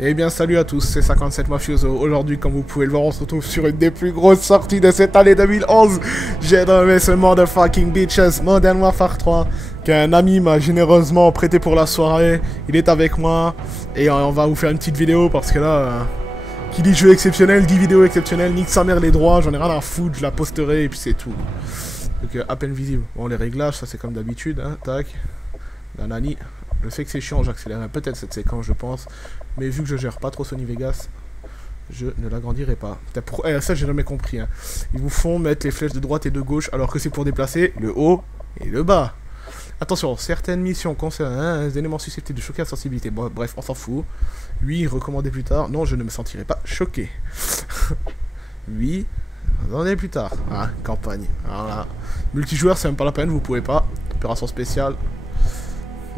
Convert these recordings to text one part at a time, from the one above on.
Eh bien salut à tous, c'est 57 Mafioso. Aujourd'hui, comme vous pouvez le voir, on se retrouve sur une des plus grosses sorties de cette année 2011. J'ai nommé ce motherfucking bitches Modern Warfare 3, qu'un ami m'a généreusement prêté pour la soirée. Il est avec moi et on va vous faire une petite vidéo parce que là, qui dit jeu exceptionnel, dit vidéo exceptionnelle, nique sa mère les droits, j'en ai rien à foutre, je la posterai et puis c'est tout. Donc à peine visible. Bon, les réglages, ça c'est comme d'habitude, hein, tac. Nanani. Je sais que c'est chiant, j'accélérerai peut-être cette séquence, je pense. Mais vu que je gère pas trop Sony Vegas, je ne l'agrandirai pas. Ça, j'ai jamais compris. Hein. Ils vous font mettre les flèches de droite et de gauche, alors que c'est pour déplacer le haut et le bas. Attention, certaines missions concernent des éléments susceptibles de choquer la sensibilité. Bon, bref, on s'en fout. Oui, recommandé plus tard. Non, je ne me sentirai pas choqué. Oui, attendez plus tard. Ah, campagne. Voilà. Multijoueur, c'est même pas la peine, vous pouvez pas. Opération spéciale.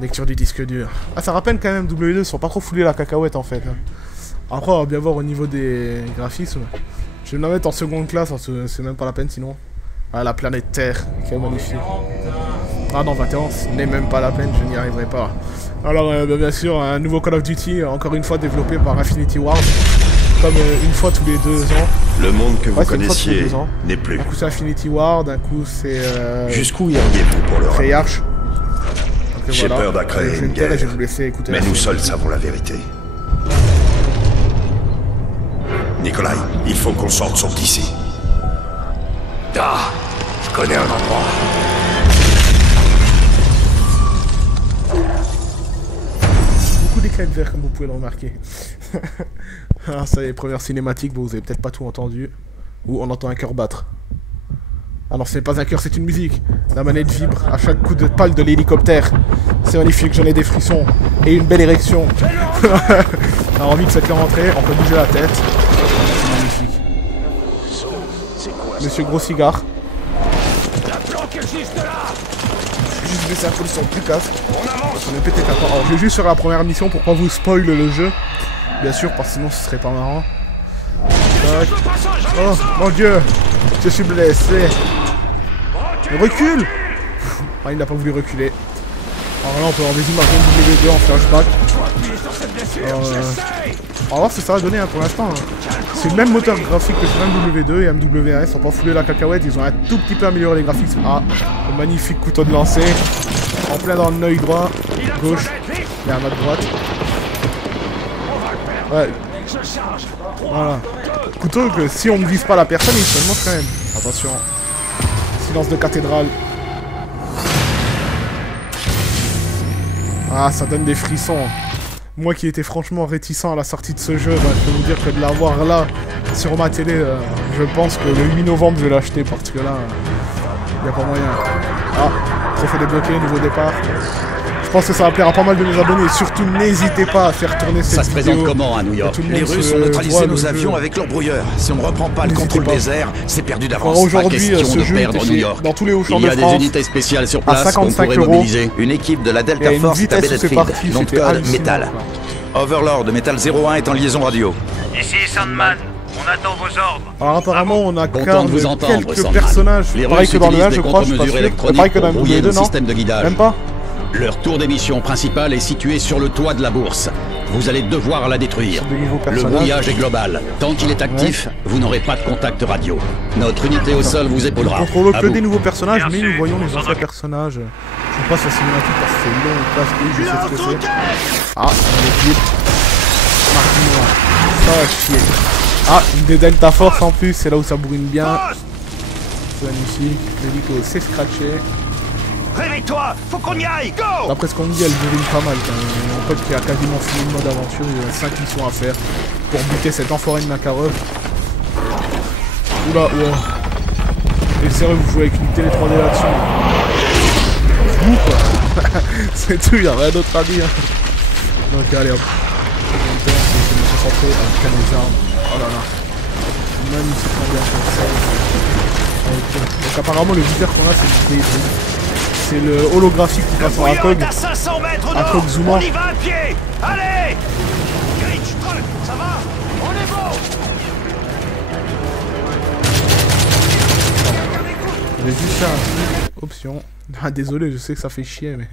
Lecture du disque dur. Ah, ça rappelle quand même W2, ils sont pas trop foulés la cacahuète en fait. Après, on va bien voir au niveau des graphismes. Je vais me la mettre en seconde classe, c'est même pas la peine sinon. Ah, la planète Terre, quelle magnifique. Ah non, 21, ce n'est même pas la peine, je n'y arriverai pas. Alors, bien sûr, un nouveau Call of Duty, encore une fois développé par Infinity Ward. Comme une fois tous les 2 ans. Le monde que vous connaissiez n'est plus. Un coup c'est Infinity Ward, un coup c'est... Jusqu'où iriez-vous pour le rendre? Treyarch. Shepard a créé une guerre, mais nous seuls savons la vérité. Nikolai, il faut qu'on sorte d'ici. Ah, je connais un endroit. Beaucoup d'éclats de verre, comme vous pouvez le remarquer. Ah, ça y est, première cinématique, bon, vous avez peut-être pas tout entendu. Ou on entend un cœur battre. Ah non, ce n'est pas un cœur, c'est une musique. La manette vibre à chaque coup de pale de l'hélicoptère. C'est magnifique, j'en ai des frissons. Et une belle érection. On a envie de se faire rentrer, on peut bouger la tête. C'est magnifique. Monsieur Gros Cigare. Je vais juste baisser un peu le son du casque. On est pété d'accord. Alors, je vais juste sur la première mission pour pas vous spoil le jeu. Bien sûr, parce que sinon ce serait pas marrant. Oh mon dieu, je suis blessé. Recule. Ah, il n'a pas voulu reculer. Alors là, on peut avoir des images de W2 en flashback. On va voir ce que ça va donner hein, pour l'instant. Hein. C'est le même moteur graphique que sur MW2 et MWS. Ils n'ont pas foulé la cacahuète, ils ont un tout petit peu amélioré les graphismes. Ah, le magnifique couteau de lancer. En plein dans l'œil droit, gauche. Il y a un à droite. Ouais. Voilà. Couteau que si on ne vise pas la personne, il se montre quand même. Attention. Silence de cathédrale. Ah, ça donne des frissons. Moi qui étais franchement réticent à la sortie de ce jeu, bah, je peux vous dire que de l'avoir là, sur ma télé, je pense que le 8 novembre, je vais l'acheter parce que là, il n'y a pas moyen. Ah, trophée débloqué, nouveau départ. Je pense que ça va plaire à pas mal de mes abonnés. Et surtout, n'hésitez pas à faire tourner cette vidéo. Ça se présente comment à New York? Les Russes ont neutralisé nos avions avec leur brouilleur. Si on ne reprend pas le contrôle des airs, c'est perdu d'avance. Aujourd'hui, ce jeu est New York. Dans tous les hauts champs de France. Il y a des unités spéciales sur place qu'on pourrait mobiliser. Une équipe de la Delta Force est à Battlefield, nom de code Metal. Overlord de Metal 01 est en liaison radio. Ici Sandman. On attend vos ordres. Alors apparemment on a quelques personnages, pareil que dans le 1 je crois, je suis pas sûr, pareil que dans le 2 non, même pas. Leur tour d'émission principale est situé sur le toit de la bourse. Vous allez devoir la détruire. Le brouillage est global. Tant qu'il est actif, vous n'aurez pas de contact radio. Notre unité au sol vous épaulera. On contrôle que des nouveaux personnages, mais nous voyons les anciens personnages. Je passe la cinématique parce que c'est long, parce que je sais ce que c'est. Ah, on est vite. Mardi noir. Ça va chier. Ah, des Delta Force en plus, c'est là où ça brûle bien. C'est magnifique. L'hélico s'est scratché. Réveille-toi, faut qu'on y aille, go! D'après ce qu'on me dit, elle brûle pas mal quand même. Mon pote qui a quasiment fini le mode aventure, il y a 5 missions à faire pour buter cet enfoiré de Makarov. Oula, ouah. Et sérieux, vous jouez avec une télé 3D là-dessus. Vous quoi. C'est tout, il n'y a rien d'autre à dire. Donc allez hop. On se concentrer avec les armes. Oh là là. Magnifique ambiance comme ça. Donc apparemment le viseur qu'on a c'est le c'est le holographique qui passe en ACOG. ACOG zoomant. On y va à pied. Allez. Ça va? On est bon. vais juste faire un truc. Option. Ah, désolé, je sais que ça fait chier, mais...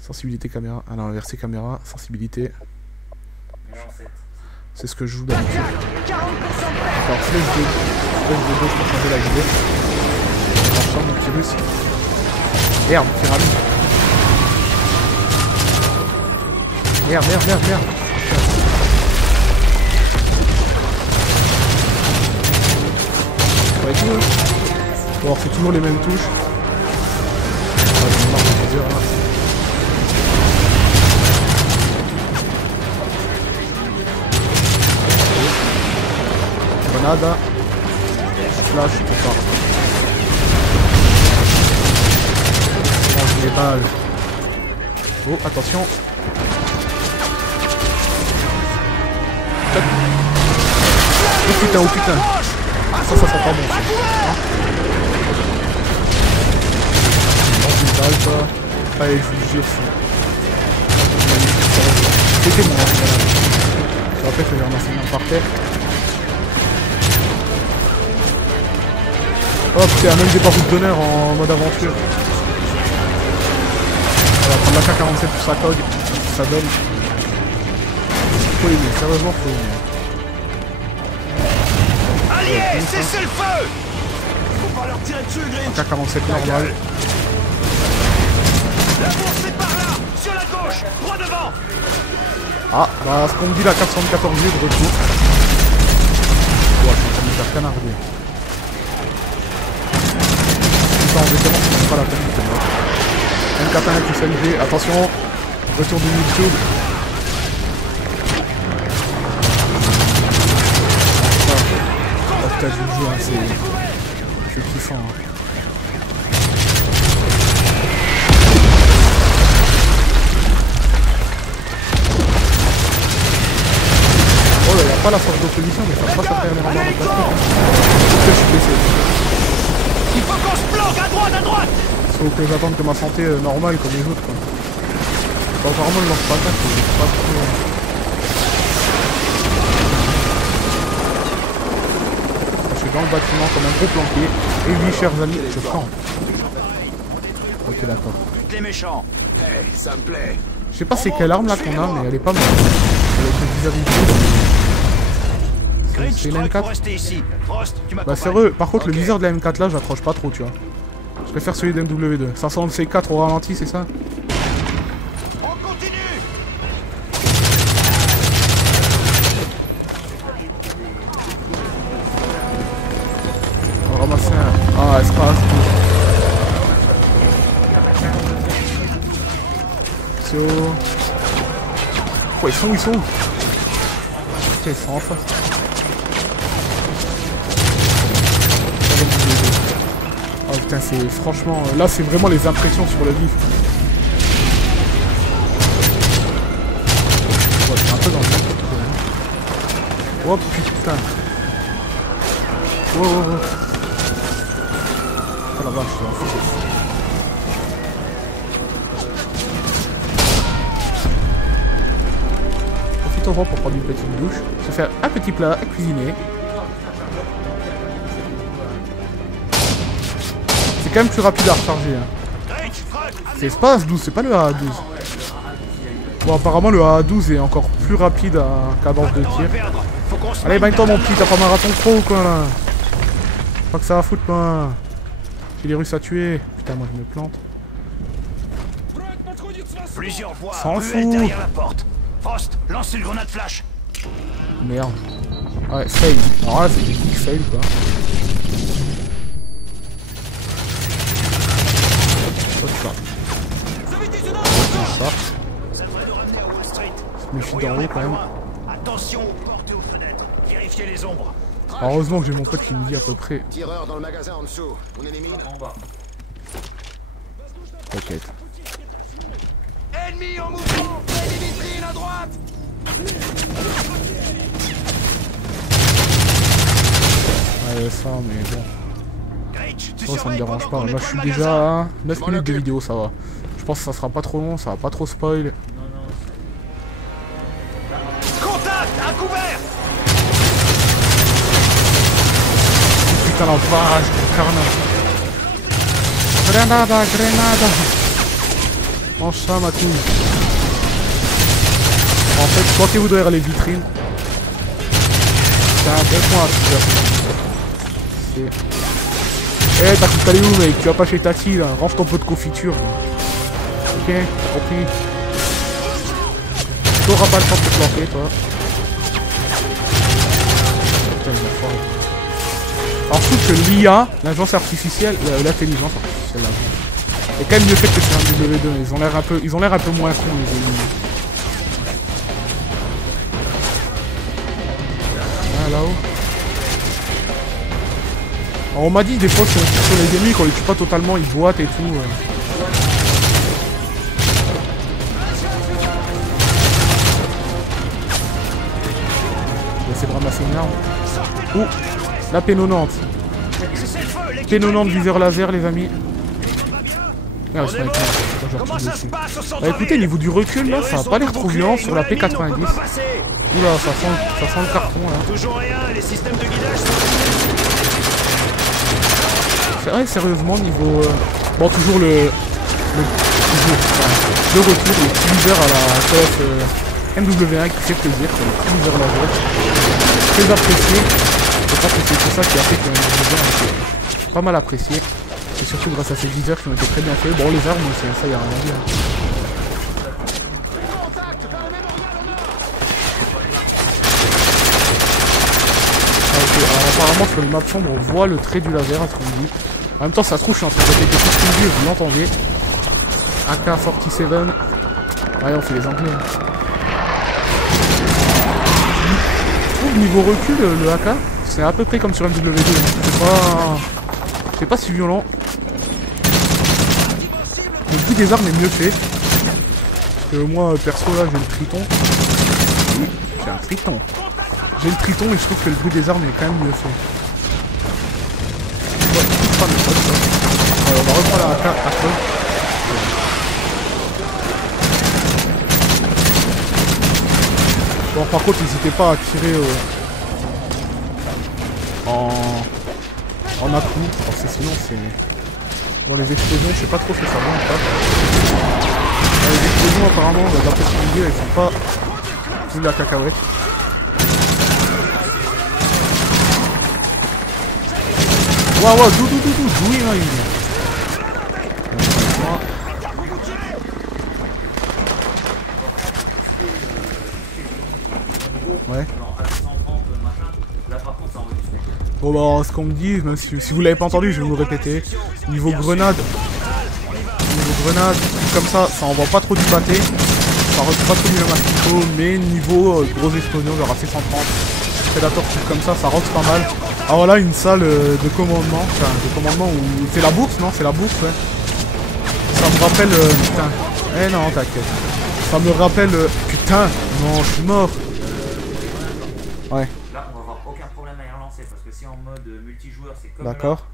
Sensibilité caméra. Ah non, inverser caméra. Sensibilité. C'est ce que je joue d'habitude. Alors, flèche de gauche pour changer la vidéo. Attention, mon petit russe. Merde, pyramide. Merde. Ouais, tout. Bon, c'est toujours les mêmes touches. Grenade. Flash, c'est pas. Mange les balles. Oh, attention. Oh putain. Ah, ça sent pas bon. Mange les balles, quoi. Allez, je vous jure, c'était moi. Je rappelle que j'ai ramassé mon par terre. Hop, c'est même des barouds d'honneur en mode aventure. On va prendre la K47 pour sa cog. Ça donne. Faut aimer, sérieusement faut aimer. Alliés, cessez le feu! Faut pas leur tirer dessus, Grinch! K47 normal. La bourse est par là! Sur la gauche! Droit devant! Ah, bah ce qu'on me dit la 414 de retour. Ouais, je suis en train de me faire canarder. En vétéran, c'est pas la peine de mort. Un katana qui s'est levé, attention, retour de YouTube. Oh putain, je vous jure, hein, c'est kiffant. Hein. Oh là, il n'y a pas la force d'opposition, mais ça passe à faire les rendements de plastique. Je suis blessé. Il faut qu'on se planque à droite! Faut que j'attende que ma santé normale comme les autres quoi. Bon, apparemment le lance-patate, c'est pas trop... Je suis dans le bâtiment comme un gros planqué. Et oui, chers amis, je campe. Ok, d'accord. Les méchants! Hey, ça me plaît. Je sais pas c'est quelle arme là qu'on a, mais elle est pas mal. Avec le viseur c'est une M4. Bah sérieux, par contre le viseur de la M4 là, j'accroche pas trop, tu vois. Je préfère celui de MW2. Ça sent le C4 au ralenti, c'est ça? On continue! On va ramasser un... Ah, espace. Oh, ils sont où? Putain, ils sont en face. Oh putain, c'est franchement... Là, c'est vraiment les impressions sur le vif. Ouais, c'est un peu dans le vif. Oh putain. Oh. Oh la vache, je suis en fou. Profitons-en pour prendre une petite douche. Se faire un petit plat à cuisiner. C'est quand même plus rapide à recharger. Hein. C'est pas A12, c'est pas le A12. Bon, apparemment le A12 est encore plus rapide à cadence de tir. Allez, bagne-toi mon petit, t'as pas marathon pro ou quoi là? Pas que ça va foutre moi. J'ai les Russes à tuer. Putain, moi je me plante. Plusieurs voix S'en fout. derrière la porte. Frost, lancez le grenade flash. Merde. Ouais, fail. Alors là, c'est des big fail quoi. Je me suis dans l'eau quand même. Attention aux portes et aux fenêtres. Vérifiez les ombres. Heureusement que j'ai mon pote qui me dit à peu près. Tireur dans le magasin en dessous. On élimine. T'inquiète. Ennemi en mouvement. Près des vitrines à droite. Ouais, ça, mais bon. Grinch, tu Ça me surveilles dérange pendant pas. qu'on Là, je nettoie suis le déjà magasin. à 9 minutes de vidéo, ça va. Je pense que ça sera pas trop long, ça va pas trop spoil. Contact à couvert. Putain, la vache, quel carnage. Grenada, grenada. Mange ça, ma couille. En fait, bloquez-vous derrière les vitrines. C'est un bon point à faire. Eh, t'as cru t'aller où, mec? Tu vas pas chez Tati, là. Range ton pot de confiture. Ok, t'as compris. T'auras pas le temps de te planquer, toi. Putain, il est fort. Alors, je trouve que l'IA, l'intelligence artificielle, l'intelligence artificielle, là, est quand même mieux faite que sur un W2. Ils ont l'air un peu moins cons, les ennemis. Ah, là-haut. Alors, on m'a dit des fois sur les ennemis, quand on les tue pas totalement, ils boitent et tout. Je vais essayer de ramasser une arme. Ouh, la P90. P90 viseur laser, les amis. Ah, ils sont avec moi. Bah, écoutez, niveau du recul, là, ça a pas l'air trop violent sur la P90. Oula, ça sent le carton, là. Toujours rien, les systèmes de guidage sont... C'est vrai, sérieusement, niveau... Bon, toujours le retour, le petit viseur à la TF MW1 qui fait plaisir, c'est le petit viseur laser. Très apprécié. Je pense que c'est ça qui a fait que MW1 a été pas mal apprécié. Et surtout grâce à ces viseurs qui ont été très bien faits. Bon, les armes, ça y a rien à dire. Alors, apparemment sur le map sombre on voit le trait du laser à ce qu'on dit. En même temps ça se trouve je suis en train de répéter tout ce qu'on dit, vous l'entendez. AK-47. Ouais on fait les anglais. Je trouve niveau recul le AK c'est à peu près comme sur MW2. C'est pas si violent. Le bruit des armes est mieux fait. Parce que moi perso là j'ai le triton. Oui, j'ai un triton. J'ai le triton et je trouve que le bruit des armes est quand même mieux fait. Ouais, alors, on va reprendre la AK après. Bon par contre n'hésitez pas à tirer en à-coup, parce que sinon c'est... Bon les explosions, je sais pas trop si ça va ou pas. Les explosions apparemment, d'après ce qu'on dit, elles sont pas tout de la cacahuète. Waouh, d'où il m'a eu. Ouais. Bon bah ce qu'on me dit, même si vous l'avez pas entendu, je vais vous le répéter. Niveau grenade, comme ça envoie pas trop du pâté. Ça rentre pas trop du mastico, mais niveau gros explosion, genre AC-130, Predator truc comme ça rentre pas mal. Ah voilà une salle de commandement, enfin de commandement où c'est la bourse, non c'est la bourse ouais. Ça me rappelle putain. Eh non t'inquiète. Ça me rappelle putain, non je suis mort. Ouais. Là on va avoir aucun problème à y relancer parce que si en mode multijoueur c'est comme d'accord.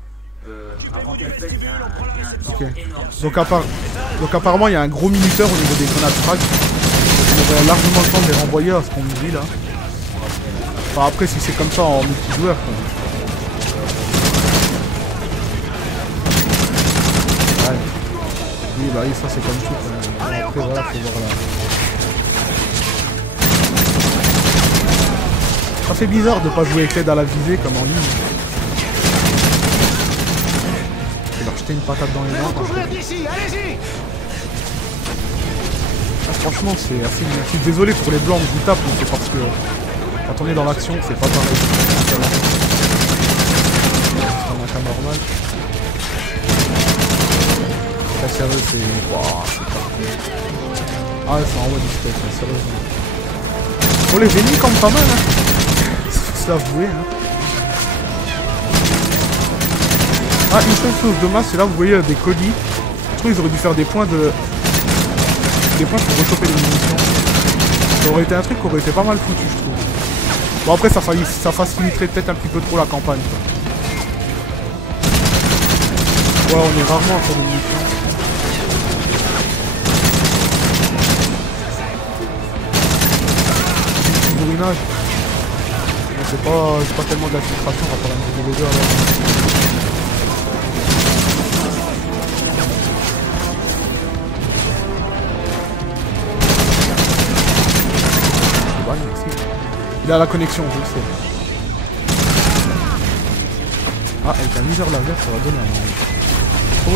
Avant qu'elle pète, il y a un temps énorme. Donc apparemment il y a un gros minuteur au niveau des grenades frag. On aurait largement le temps de les renvoyer à ce qu'on nous dit là. Enfin après si c'est comme ça en multijoueur quoi. Ouais. Oui bah oui ça c'est comme tout. Après voilà faut voir là. Ça fait bizarre de pas jouer avec l'aide à la visée comme en ligne. Je vais leur jeter une patate dans les mains. Ah, franchement c'est assez bien. Je suis désolé pour les blancs que je vous tape, mais c'est parce que quand on est dans l'action c'est pas pareil. C'est un AK normal. La sérieux c'est... Wow, c'est parfait. Ah ouais ça envoie du steak, sérieusement. Oh les ennemis comme pas mal hein. Faut se l'avouer hein. Ah une seule chose dommage c'est là vous voyez des colis. Je trouve qu'ils auraient dû faire des points de... Des points pour rechoper les munitions. Ça aurait été un truc qui aurait été pas mal foutu je trouve. Bon après ça faciliterait peut-être un petit peu trop la campagne quoi. Ouais on est rarement sur des munitions. Bourrinage. C'est pas tellement de la filtration rapport à la MW2 alors. Il a la connexion, je le sais. Ah, avec un viseur laser, ça va donner un moment. Oh.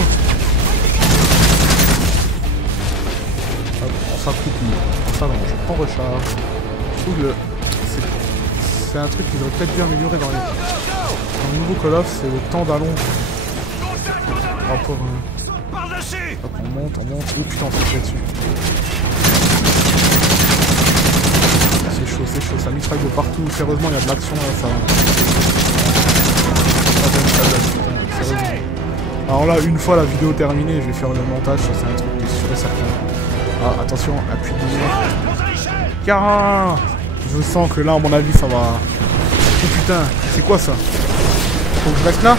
Hop, on s'accroupit, on s'allonge, on recharge. Je trouve que c'est un truc qu'ils auraient peut-être dû améliorer dans le nouveau Call of, c'est le temps d'allonge. Par rapport à... Hop, on monte, oh putain, on s'est fait dessus. C'est chaud, ça mitraille de partout. Sérieusement, il y a de l'action là, ça. Sérieusement. Alors là, une fois la vidéo terminée, je vais faire le montage, ça c'est un truc qui est sûr et certain. Ah, attention, appui de lumière. Car je sens que là, à mon avis, ça va... Oh putain, c'est quoi ça? Faut que je reste là?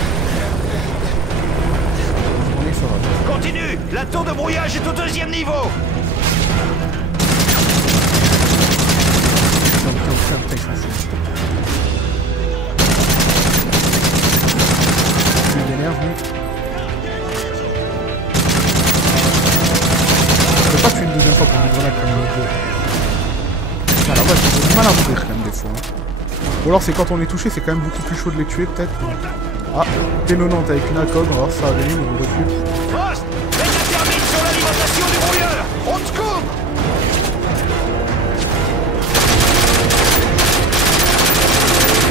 Ça va. Continue. La tour de brouillage est au 2e niveau. Il m'énerve, lui. Je peux pas tuer une deuxième fois pour une grenade comme le jeu. Putain, la vache, j'ai du mal à mourir quand même des fois. Ou alors c'est quand on est touché, c'est quand même beaucoup plus chaud de les tuer peut-être. Ah, T90 avec une ACOG, on va voir ça va venir, on recule. Frost, mets la thermite sur l'alimentation du brouilleur. On te coupe.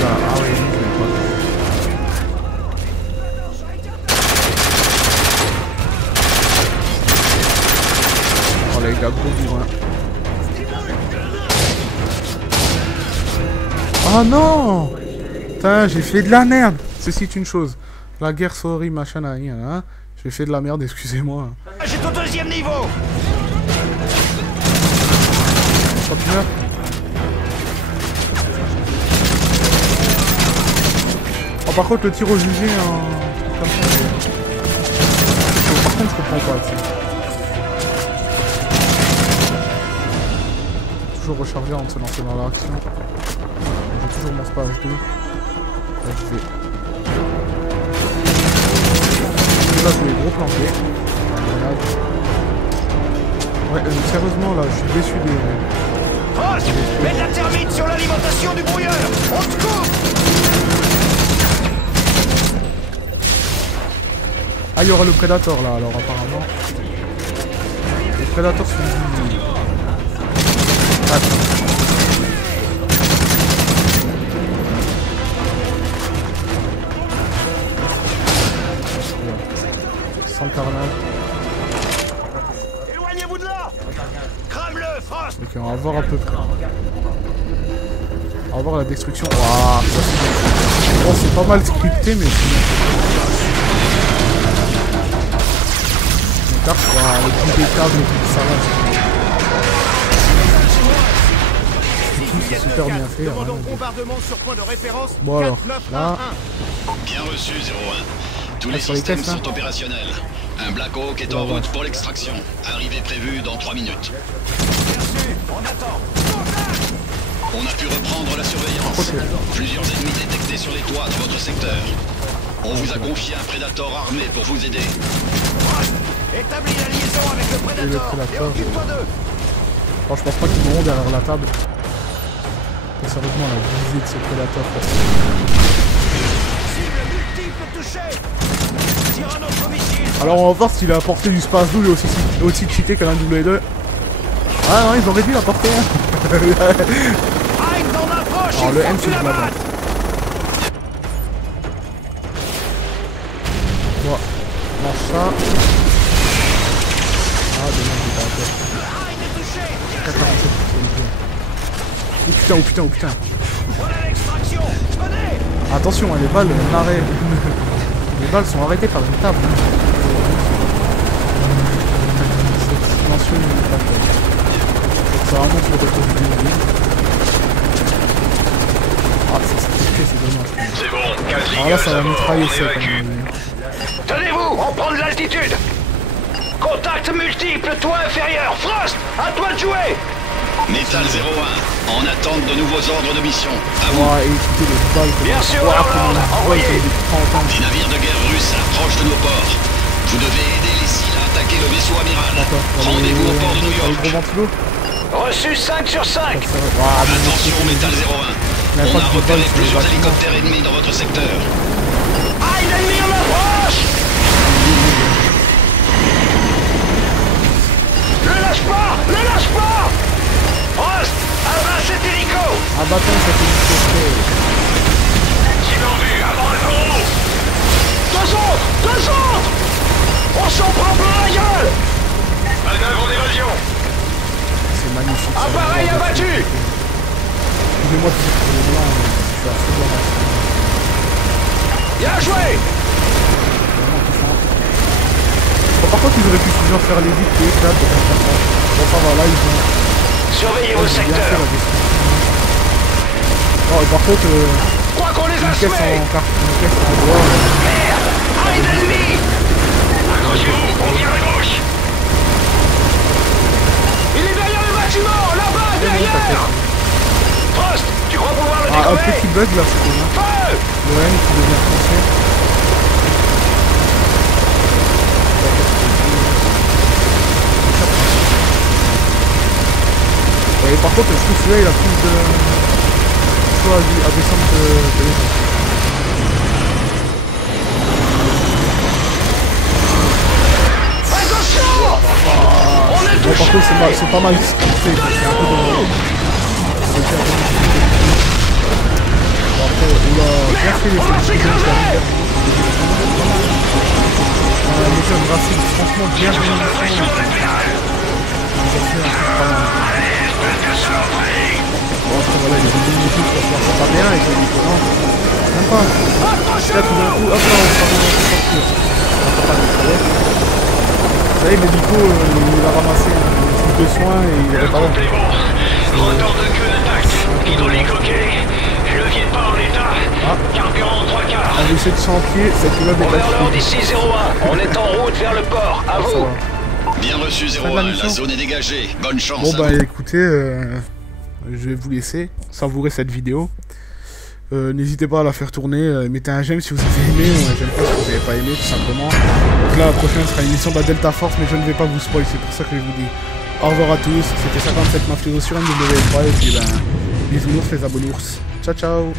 Ah oui, je l'ai pas. Oh les gars, gros bourrin. Oh non! Putain, j'ai fait de la merde! Ceci est une chose. La guerre, sorry, machin, hein. J'ai fait de la merde, excusez-moi. J'ai au 2e niveau. Pas tu meurs? Oh, par contre, le tir au jugé, comme ça. Par contre, je comprends pas. Toujours recharger avant de se lancer dans l'action. J'ai toujours mon space 2. Là, je vais. Là, je vais gros planter. Ouais, sérieusement, là, je suis déçu des. Frost, mets de la thermite sur l'alimentation du brouilleur. On te coupe. Ah, il y aura le Predator là, alors apparemment. Le Predator c'est une... Attends. Sans carnage. Éloignez-vous de là. Crame-le, Frost. Ok, on va voir à peu près. On va voir la destruction. Waouh, ça c'est... Bon, c'est pas mal scripté, mais... Le bruit des câbles et tout ça va. C'est super bien fait. Bon alors, là... Bien reçu, 01. Tous les systèmes sont opérationnels. Un Black Hawk est en route pour l'extraction. Arrivée prévue dans 3 minutes. On attend. On a pu reprendre la surveillance. Plusieurs ennemis détectés sur les toits de votre secteur. On vous a confié un Predator armé pour vous aider. Établis la liaison avec le Predator et occupe-toi d'eux. Oh, je pense pas qu'ils vont derrière la table. Et sérieusement, la visée de ce Predator. Cible multiple touchée. Tire un autre missile. Alors on va voir s'il a apporté du space double et aussi cheaté qu'un W2. Ah non, ils auraient dû l'apporter. Alors le M c'est de la base. Bon, on mange ça. Ah, dommage, j'ai pas encore. 47%. Oh putain, oh putain, oh putain. Attention, les balles, les balles sont arrêtées par une table. C'est mentionné une table. Ça remonte le retour du début. Ah, ça c'est dommage. C'est bon, alors là, ça va mitrailler ça quand même. Tenez-vous, on prend de l'altitude. Contact multiple, toit inférieur. Frost, à toi de jouer. Metal 01, en attente de nouveaux ordres de mission. À vous. Ouais, et écoutez les balles. Bien sûr, envoyez. Des navires de guerre russes approchent de nos ports. Vous devez aider les SEAL à attaquer le vaisseau amiral. Rendez-vous au port de New York. Reçu 5 sur 5. Attention, Métal 01. On a repéré plusieurs hélicoptères ennemis dans votre secteur. Aïe, l'ennemi en approche. Le lâche pas. Le lâche pas. Frost, abat cet hélico. Abattons cet hélicoptère. Sinon vu, avant le haut. Deux autres. On s'en prend plein la gueule. Manœuvre d'évasion. C'est magnifique. Appareil abattu. Excusez-moi si c'est pour les blancs, je suis à fond dans la scène. Bien joué. Vraiment kiffant. Bon, par contre, ils auraient pu toujours faire les vides et éclatent. Bon, ça va, là, ils ont... Surveillez vos secteurs. Oh, et par contre, Quoi qu'on les a une caisse semés. en bois. Merde. Aïe d'ennemi. Accrochez-vous, on vient à gauche. Il est derrière le bâtiment, là-bas, derrière. Frost, tu crois pouvoir le Ah, un décoller? petit bug là, c'est bon. Feu. Le N qui devient français. Et par contre, je trouve que celui-là, il a plus de... choix à descendre de l'étage. Attention. On est Bon, touché. par contre, c'est pas mal scripté, c'est un peu de... Bon, après, il a bien fait les On va s'écraser. un moteur graphique franchement bien réussi. Bon, après, voilà, il y a des musiques qui se passent pas bien et que non, même pas. Là, tout d'un coup, hop là, on va sortir. On va pas le travail. Vous savez, Medico, il a ramassé un truc de soins et il avait pas l'air. C'est bon. Rotor de queue intact. Hydraulique ok. Levier de pas en état. Carburant en 3 quarts. On va essayer de chantier, cette immeuble est Overlord pas ici 01. On est en route vers le port. À vous. Bien reçu, de 01. la La mission. zone est dégagée. Bonne chance. Bon à bah vous. écoutez, je vais vous laisser savourer cette vidéo. N'hésitez pas à la faire tourner, mettez un j'aime si vous avez aimé, ou un j'aime pas si vous n'avez pas aimé tout simplement. Donc là la prochaine sera une mission de la Delta Force, mais je ne vais pas vous spoil, c'est pour ça que je vous dis au revoir à tous. C'était 57 Mafioso sur NW3 et puis ben bisounours les abonours. Ciao ciao.